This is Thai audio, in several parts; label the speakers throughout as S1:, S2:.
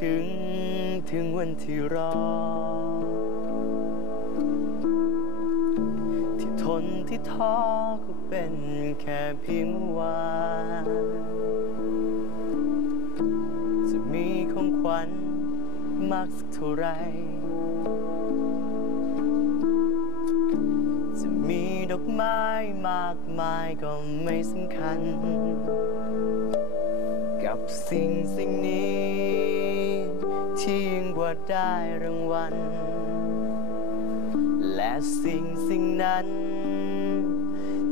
S1: ถึงถึงวันที่รอ ที่ทนที่ท้อก็เป็นแค่เพียงเมื่อวานจะมีของขวัญมากสักเท่าไหรจะมีดอกไม้มากมายก็ไม่สำคัญ กับสิ่งสิ่งนี้ ที่ยิ่งกว่าได้รางวัล และสิ่งสิ่งนั้น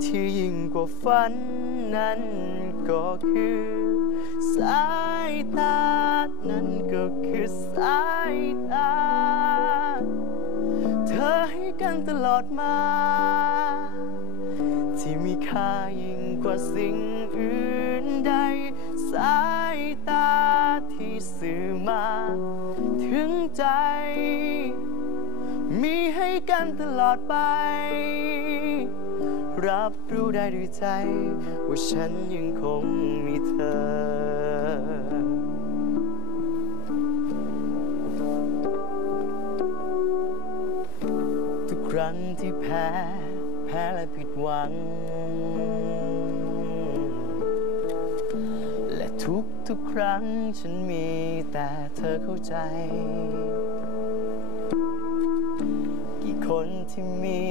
S1: ที่ยิ่งกว่าฝันนั้นก็คือ สายตา นั้นก็คือสายตา เธอให้กันตลอดมา ที่มีค่ายิ่งกว่าสิ่งอื่นใด สายตา สื่อมาถึงใจ มีให้กันตลอดไป รับรู้ได้ด้วยใจ ว่าฉันยังคงมีเธอทุกครั้งที่แพ้ แพ้และผิดหวัง ทุกทุกครั้งฉันมีแต่เธอเข้าใจ กี่คนที่มี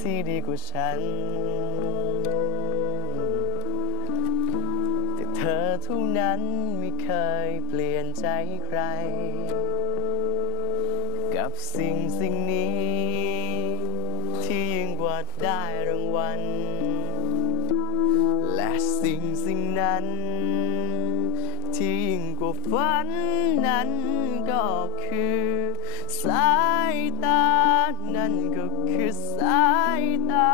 S1: ที่ดีกว่าฉัน แต่เธอเท่านั้นไม่เคยเปลี่ยนใจใคร กับสิ่งสิ่งนี้ ที่ยิ่งกว่าได้รางวัล สิ่งสิ่งนั้น ที่ยิ่งกว่าฝันนั้นก็คือ สายตา นั่นก็คือสายตา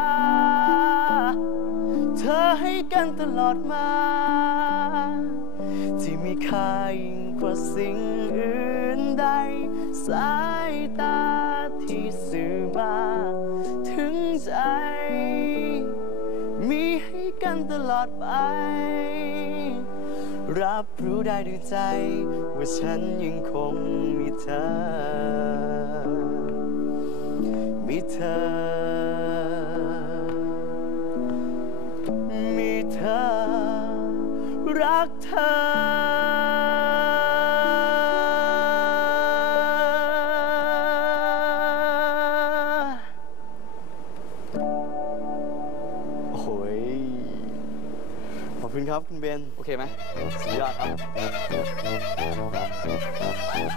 S1: เธอให้กันตลอดมา ที่มีค่ายิ่งกว่าสิ่งอื่นใด สายตาที่ ตลอดไป รับรู้ได้ด้วยใจ ว่าฉันยังคงมีเธอ มีเธอ มีเธอ รักเธอ ขอบคุณครับคุณเบน
S2: โอเคไหม
S1: สุดยอดครับ